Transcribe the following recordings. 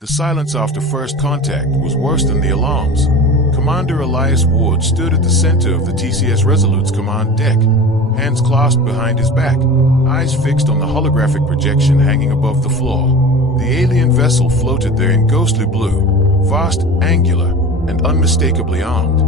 The silence after first contact was worse than the alarms. Commander Elias Ward stood at the center of the TCS Resolute's command deck, hands clasped behind his back, eyes fixed on the holographic projection hanging above the floor. The alien vessel floated there in ghostly blue, vast, angular, and unmistakably armed.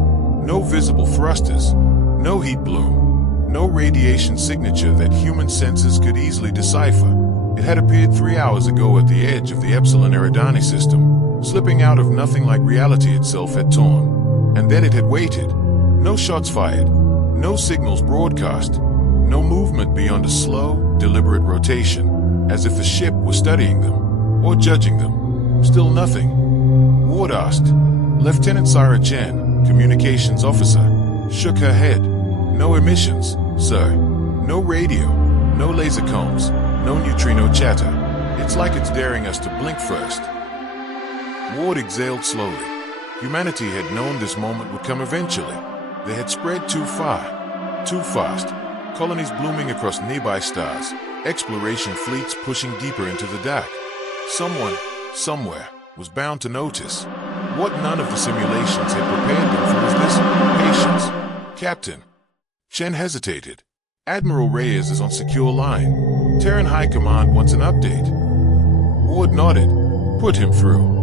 No visible thrusters, no heat bloom, no radiation signature that human senses could easily decipher. It had appeared 3 hours ago at the edge of the Epsilon Eridani system, slipping out of nothing like reality itself had torn. And then it had waited. No shots fired, no signals broadcast, no movement beyond a slow, deliberate rotation, as if the ship was studying them, or judging them. Still nothing. Ward asked. Lieutenant Sarah Chen, communications officer, shook her head. No emissions, sir. No radio, no laser combs, no neutrino chatter. It's like it's daring us to blink first. Ward exhaled slowly. Humanity had known this moment would come eventually. They had spread too far, too fast. Colonies blooming across nearby stars, exploration fleets pushing deeper into the dark. Someone, somewhere, was bound to notice. What none of the simulations had prepared them for was this patience. Captain. Chen hesitated. Admiral Reyes is on secure line. Terran High Command wants an update. Ward nodded. Put him through.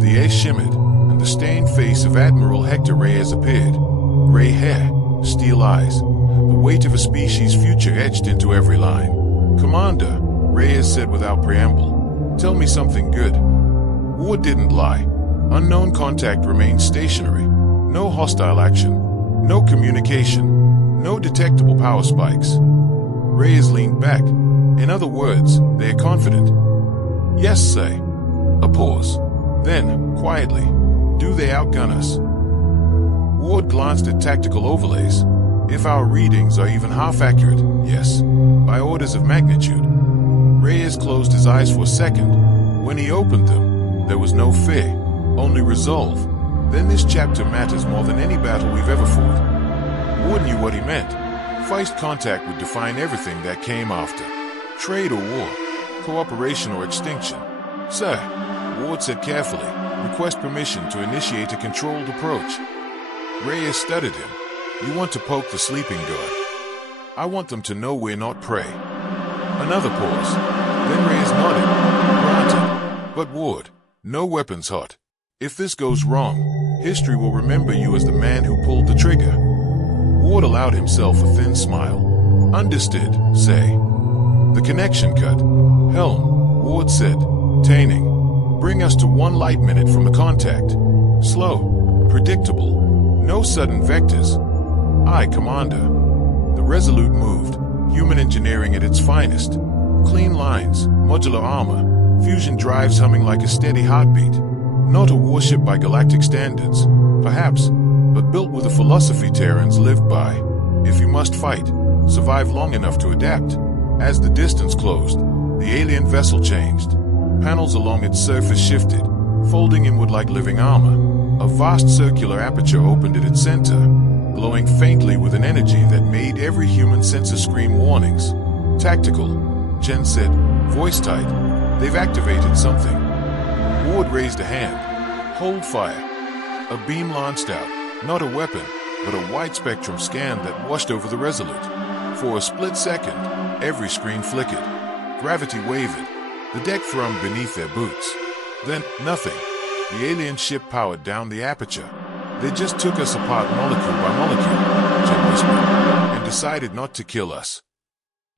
The ace shimmered, and the stained face of Admiral Hector Reyes appeared. Gray hair, steel eyes, the weight of a species' future etched into every line. Commander, Reyes said without preamble, tell me something good. Ward didn't lie. Unknown contact remained stationary. No hostile action. No communication. No detectable power spikes. Reyes leaned back. In other words, they are confident. Yes, say. A pause. Then, quietly, do they outgun us? Ward glanced at tactical overlays. If our readings are even half accurate, yes, by orders of magnitude. Reyes closed his eyes for a second. When he opened them, there was no fear, only resolve. Then this chapter matters more than any battle we've ever fought. Ward knew what he meant. First contact would define everything that came after. Trade or war, cooperation or extinction. Sir, Ward said carefully, request permission to initiate a controlled approach. Reyes studied him. You want to poke the sleeping god. I want them to know we're not prey. Another pause. Then Reyes nodded. Granted. But Ward, no weapons hot. If this goes wrong, history will remember you as the man who pulled the trigger. Ward allowed himself a thin smile. Understood, say. The connection cut. Helm, Ward said, taining. Bring us to 1 light minute from the contact. Slow, predictable, no sudden vectors. Aye, Commander. The Resolute moved, human engineering at its finest. Clean lines, modular armor, fusion drives humming like a steady heartbeat. Not a warship by galactic standards, perhaps, but built with a philosophy Terrans lived by. If you must fight, survive long enough to adapt. As the distance closed, the alien vessel changed. Panels along its surface shifted, folding inward like living armor. A vast circular aperture opened at its center, glowing faintly with an energy that made every human sensor scream warnings. Tactical, Chen said, voice tight. They've activated something. Ward raised a hand. Hold fire. A beam launched out, not a weapon, but a wide-spectrum scan that washed over the Resolute. For a split second, every screen flickered. Gravity wavered. The deck thrummed beneath their boots. Then, nothing. The alien ship powered down the aperture. They just took us apart molecule by molecule, Chen whispered, and decided not to kill us.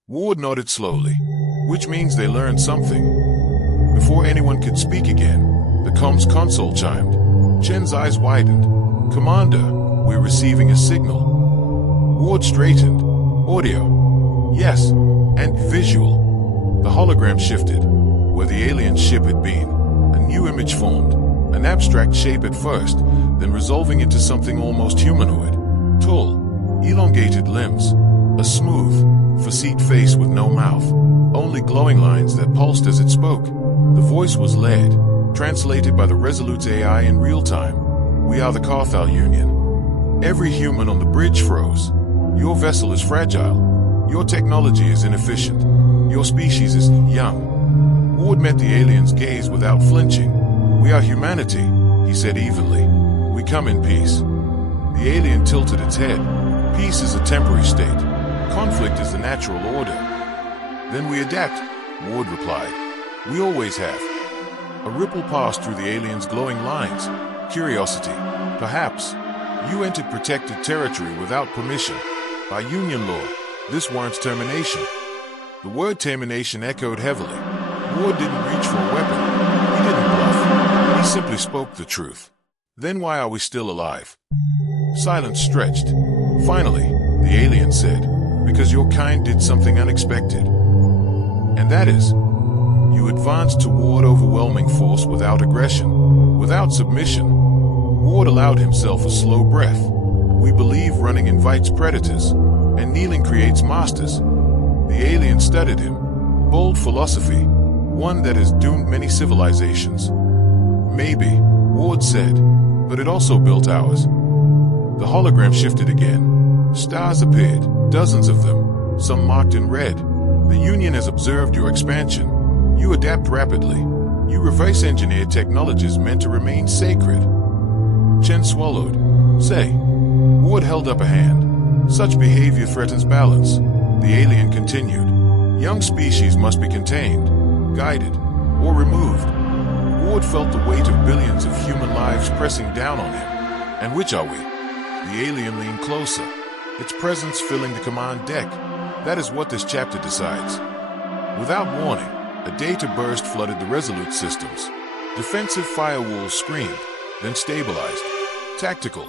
Ward nodded slowly, which means they learned something. Before anyone could speak again, the comms console chimed. Chen's eyes widened. Commander, we're receiving a signal. Ward straightened. Audio. Yes, and visual. The hologram shifted. Where the alien ship had been, a new image formed. An abstract shape at first, then resolving into something almost humanoid. Tall, elongated limbs. A smooth, facete face with no mouth. Only glowing lines that pulsed as it spoke. The voice was layered, translated by the Resolute's AI in real time. We are the Carthal Union. Every human on the bridge froze. Your vessel is fragile. Your technology is inefficient. Your species is young. Ward met the alien's gaze without flinching. We are humanity, he said evenly. We come in peace. The alien tilted its head. Peace is a temporary state. Conflict is the natural order. Then we adapt, Ward replied. We always have. A ripple passed through the alien's glowing lines. Curiosity. Perhaps. You entered protected territory without permission. By Union law, this warrants termination. The word termination echoed heavily. Ward didn't reach for a weapon. He didn't bluff. He simply spoke the truth. Then why are we still alive? Silence stretched. Finally, the alien said, because your kind did something unexpected. And that is, you advanced toward overwhelming force without aggression, without submission. Ward allowed himself a slow breath. We believe running invites predators, and kneeling creates masters. The alien studied him. Bold philosophy, one that has doomed many civilizations. Maybe, Ward said, but it also built ours. The hologram shifted again. Stars appeared, dozens of them, some marked in red. The Union has observed your expansion. You adapt rapidly. You reverse engineer technologies meant to remain sacred. Chen swallowed. Say. Ward held up a hand. Such behavior threatens balance. The alien continued. Young species must be contained, guided, or removed. Ward felt the weight of billions of human lives pressing down on him. And which are we? The alien leaned closer, its presence filling the command deck. That is what this chapter decides. Without warning, a data burst flooded the Resolute systems. Defensive firewalls screamed, then stabilized. Tactical.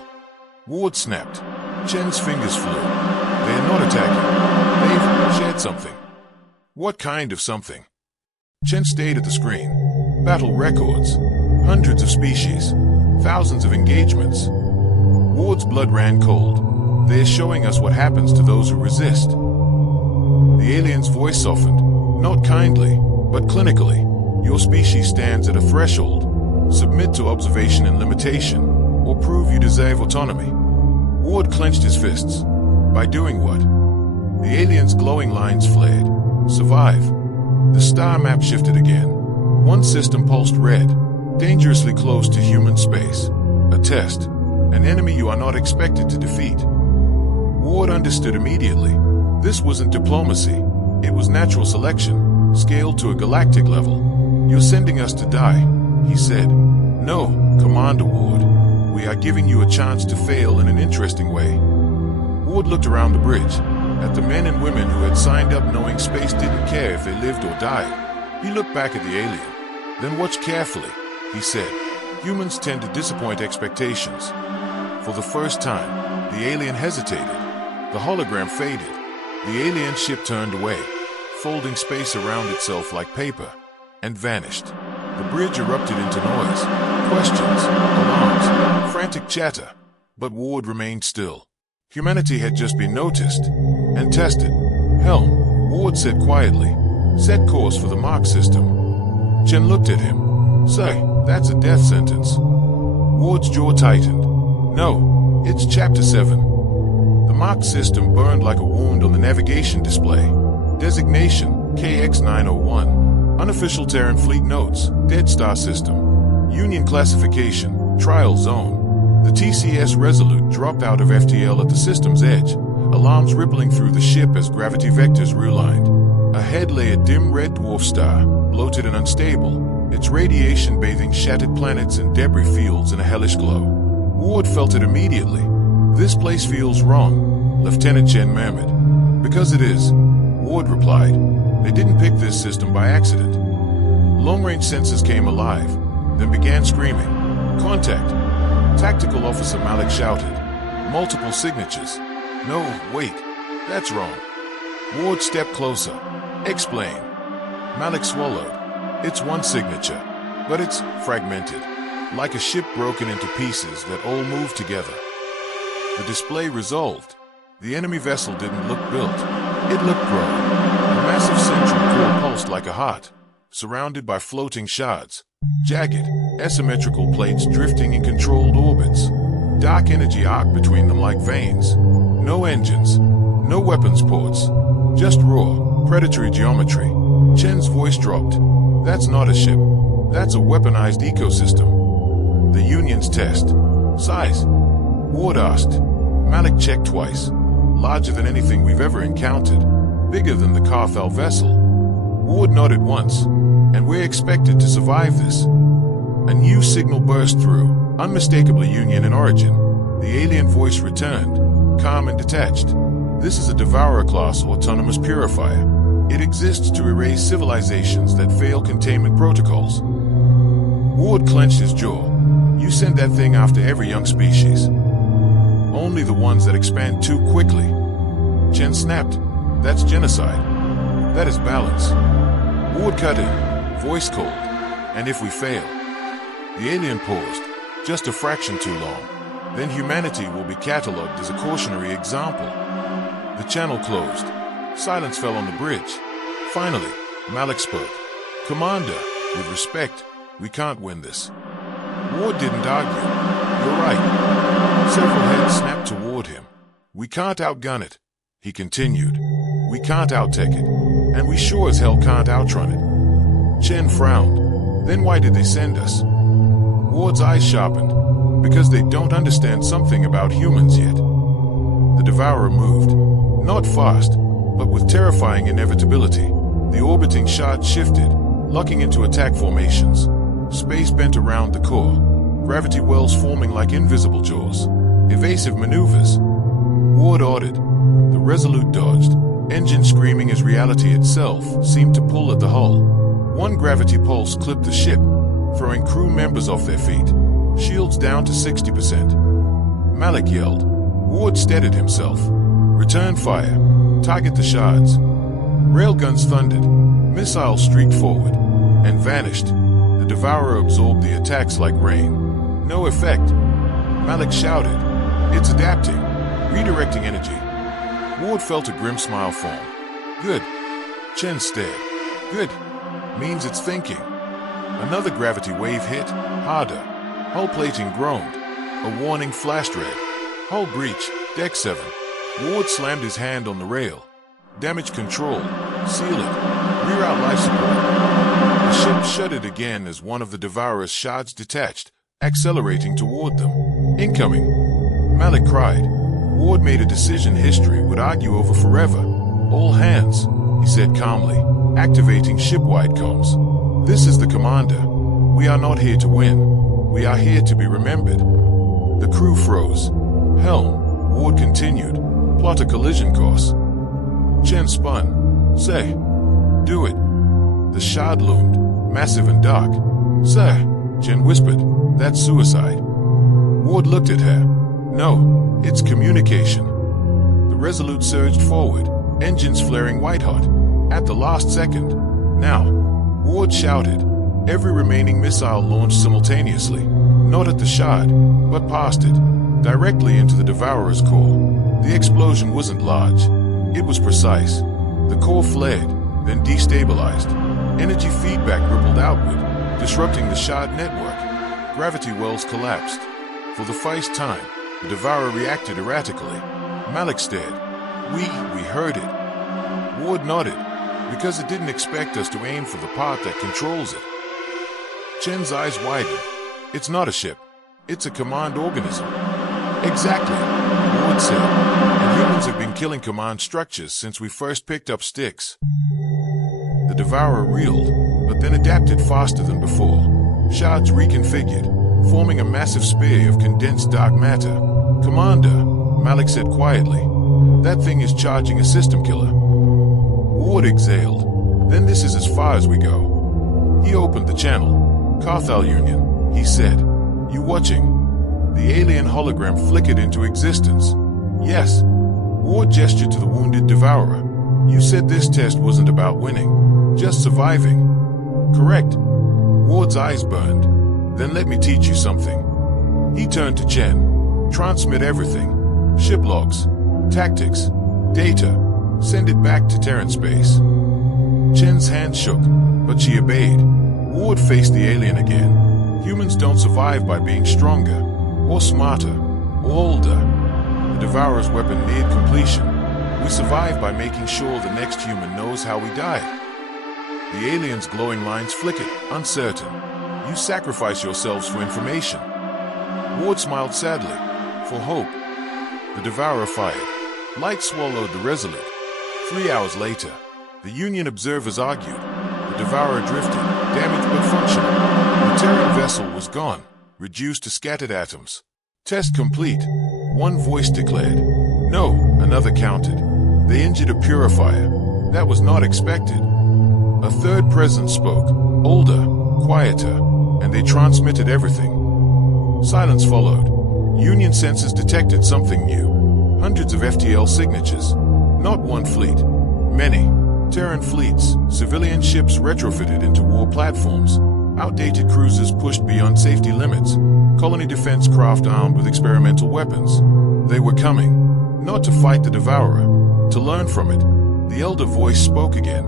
Ward snapped. Chen's fingers flew. They are not attacking. They've shared something. What kind of something? Chen stayed at the screen. Battle records. Hundreds of species. Thousands of engagements. Ward's blood ran cold. They are showing us what happens to those who resist. The alien's voice softened. Not kindly, but clinically. Your species stands at a threshold. Submit to observation and limitation, or prove you deserve autonomy. Ward clenched his fists. By doing what? The alien's glowing lines flared. Survive. The star map shifted again. One system pulsed red, dangerously close to human space. A test. An enemy you are not expected to defeat. Ward understood immediately. This wasn't diplomacy. It was natural selection, scaled to a galactic level. You're sending us to die, he said. No, Commander Ward. We are giving you a chance to fail in an interesting way. Ward looked around the bridge, at the men and women who had signed up knowing space didn't care if they lived or died. He looked back at the alien. Then watch carefully, he said. Humans tend to disappoint expectations. For the first time, the alien hesitated. The hologram faded. The alien ship turned away, folding space around itself like paper, and vanished. The bridge erupted into noise, questions, alarms, frantic chatter. But Ward remained still. Humanity had just been noticed and tested. Helm, Ward said quietly. Set course for the mark system. Chen looked at him. Say, that's a death sentence. Ward's jaw tightened. No, it's Chapter 7. The mark system burned like a wound on the navigation display. Designation, KX-901. Unofficial Terran fleet notes, Dead Star system. Union classification, Trial Zone. The TCS Resolute dropped out of FTL at the system's edge, alarms rippling through the ship as gravity vectors realigned. Ahead lay a dim red dwarf star, bloated and unstable, its radiation bathing shattered planets and debris fields in a hellish glow. Ward felt it immediately. This place feels wrong, Lieutenant Chen murmured. Because it is, Ward replied. They didn't pick this system by accident. Long-range sensors came alive, then began screaming. Contact! Tactical Officer Malik shouted. Multiple signatures. No, wait, that's wrong. Ward stepped closer. Explain. Malik swallowed. It's one signature, but it's fragmented, like a ship broken into pieces that all move together. The display resolved. The enemy vessel didn't look built. It looked grown. A massive central core pulsed like a heart, surrounded by floating shards. Jagged, asymmetrical plates drifting in controlled orbits. Dark energy arced between them like veins. No engines, no weapons ports. Just raw, predatory geometry. Chen's voice dropped. That's not a ship. That's a weaponized ecosystem. The Union's test. Size? Ward asked. Malik checked twice. Larger than anything we've ever encountered. Bigger than the Carthel vessel. Ward nodded once. And we're expected to survive this. A new signal burst through, unmistakably Union in origin. The alien voice returned, calm and detached. This is a Devourer-class autonomous purifier. It exists to erase civilizations that fail containment protocols. Ward clenched his jaw. You send that thing after every young species. Only the ones that expand too quickly. Chen snapped. That's genocide. That is balance. Ward cut in, voice cold. And if we fail? The alien paused, just a fraction too long. Then humanity will be catalogued as a cautionary example. The channel closed. Silence fell on the bridge. Finally, Malik spoke. Commander, with respect, we can't win this. Ward didn't argue. You're right. Several heads snapped toward him. We can't outgun it, he continued. We can't outtech it. And we sure as hell can't outrun it. Chen frowned. Then why did they send us? Ward's eyes sharpened. Because they don't understand something about humans yet. The Devourer moved. Not fast, but with terrifying inevitability. The orbiting shard shifted, locking into attack formations. Space bent around the core. Gravity wells forming like invisible jaws. Evasive maneuvers. Ward ordered. The Resolute dodged. Engine screaming as reality itself seemed to pull at the hull. One gravity pulse clipped the ship, throwing crew members off their feet. Shields down to 60%. Malik yelled. Ward steadied himself. Return fire. Target the shards. Railguns thundered. Missiles streaked forward. And vanished. The Devourer absorbed the attacks like rain. No effect. Malik shouted. It's adapting. Redirecting energy. Ward felt a grim smile form. Good. Chen stared. Good. Means it's thinking. Another gravity wave hit. Harder. Hull plating groaned. A warning flashed red. Hull breach. Deck 7. Ward slammed his hand on the rail. Damage control. Seal it. Reroute life support. The ship shuddered again as one of the Devourer's shards detached, accelerating toward them. Incoming. Malik cried. Ward made a decision history would argue over forever. All hands, he said calmly, activating ship-wide comms. This is the commander. We are not here to win. We are here to be remembered. The crew froze. Helm, Ward continued. Plot a collision course. Chen spun. Say, do it. The shard loomed, massive and dark. Sir, Chen whispered, that's suicide. Ward looked at her. No, it's communication. The Resolute surged forward, engines flaring white-hot. At the last second. Now, Ward shouted. Every remaining missile launched simultaneously. Not at the shard, but past it, directly into the Devourer's core. The explosion wasn't large. It was precise. The core flared, then destabilized. Energy feedback rippled outward, disrupting the shard network. Gravity wells collapsed. For the first time, the Devourer reacted erratically. Malik stared. We heard it. Ward nodded, because it didn't expect us to aim for the part that controls it. Chen's eyes widened. It's not a ship. It's a command organism. Exactly, Ward said. And humans have been killing command structures since we first picked up sticks. The Devourer reeled, but then adapted faster than before. Shards reconfigured, forming a massive spear of condensed dark matter. Commander, Malik said quietly, that thing is charging a system killer. Ward exhaled. Then this is as far as we go. He opened the channel. Carthel Union, he said. You watching? The alien hologram flickered into existence. Yes. Ward gestured to the wounded Devourer. You said this test wasn't about winning, just surviving. Correct. Ward's eyes burned. Then let me teach you something. He turned to Chen. Transmit everything. Ship logs, tactics, data. Send it back to Terran space. Chen's hand shook, but she obeyed. Ward faced the alien again. Humans don't survive by being stronger, or smarter, or older. The Devourer's weapon neared completion. We survive by making sure the next human knows how we died. The alien's glowing lines flickered, uncertain. You sacrifice yourselves for information. Ward smiled sadly. For hope. The Devourer fired. Light swallowed the Resolute. 3 hours later, the Union observers argued. The Devourer drifted, damaged but functional. The Terran vessel was gone, reduced to scattered atoms. Test complete. One voice declared. No, another countered. They injured a purifier. That was not expected. A third presence spoke, older, quieter, and they transmitted everything. Silence followed. Union sensors detected something new. Hundreds of FTL signatures. Not one fleet. Many. Terran fleets, civilian ships retrofitted into war platforms, outdated cruisers pushed beyond safety limits, colony defense craft armed with experimental weapons. They were coming, not to fight the Devourer, to learn from it. The elder voice spoke again.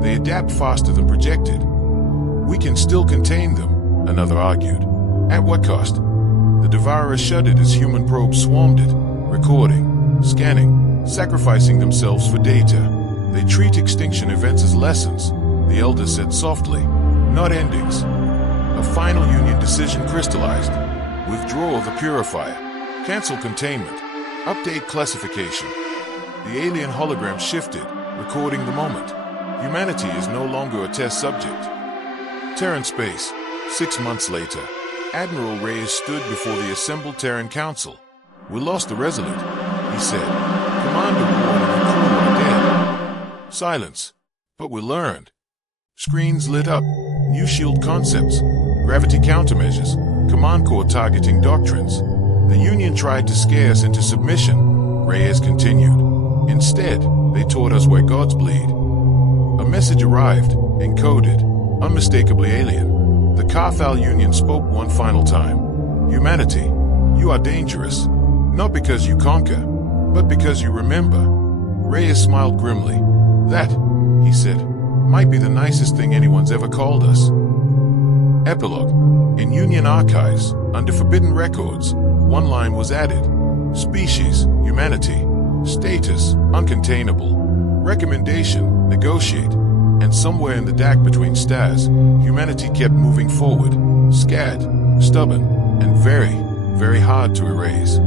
They adapt faster than projected. We can still contain them, another argued. At what cost? The Devourer shuddered as human probes swarmed it, recording, scanning, sacrificing themselves for data. They treat extinction events as lessons, the elder said softly, not endings. A final Union decision crystallized. Withdrawal of the purifier. Cancel containment. Update classification. The alien hologram shifted, recording the moment. Humanity is no longer a test subject. Terran space. 6 months later, Admiral Reyes stood before the assembled Terran Council. We lost the Resolute, he said. Commander Ward and the crew are dead. Silence. But we learned. Screens lit up. New shield concepts. Gravity countermeasures. Command Corps targeting doctrines. The Union tried to scare us into submission, Reyes continued. Instead, they taught us where gods bleed. A message arrived, encoded, unmistakably alien. The Carthal Union spoke one final time. Humanity, you are dangerous. Not because you conquer, but because you remember. Reyes smiled grimly. That, he said, might be the nicest thing anyone's ever called us. Epilogue. In Union archives, under forbidden records, one line was added. Species, humanity. Status, uncontainable. Recommendation, negotiate. And somewhere in the DAC between stars, humanity kept moving forward. Scared, stubborn, and very, very hard to erase.